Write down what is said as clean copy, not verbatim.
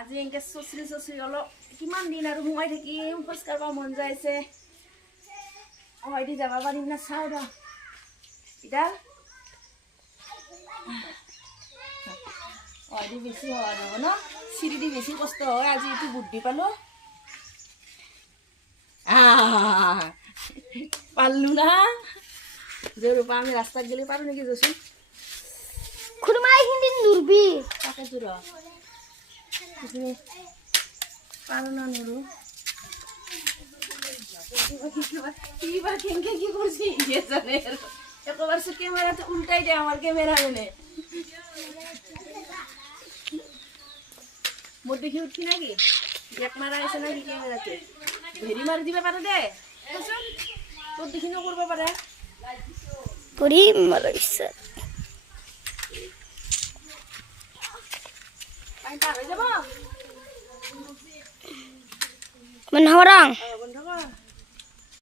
আজি এনেকৈ চচৰি অলপ কিমান দিন আৰু সোমাই থাকিম খোজ কাঢ়িব মন যাইছে হয়তো যাব পাৰিম না চাওঁ ৰ ইডাল হয়তো বেছি হোৱা যাব ন চিৰি দি বেছি কষ্ট হয় আজি এইটো বুদ্ধি পালোঁ পারলু না জোরপা আমি রাস্তা গেলে পারো নাকি জসুন খুরমাই কিন্তু নুরবি তাকে জোর তুমি পারো না নুরু কিবা কেনকে কি করছি ইয়ে জানে একবার সে ক্যামেরাতে উল্টাই দে আমার ক্যামেরা মেনে মোর দেখি উঠছি নাকি এক মারা আছে নাকি ক্যামেরাতে ভেরি মারি দিবে পারে দে তোর দেখি না করবে পারে করি মারাইছে পানি পার হয়ে যাব মানে হরাং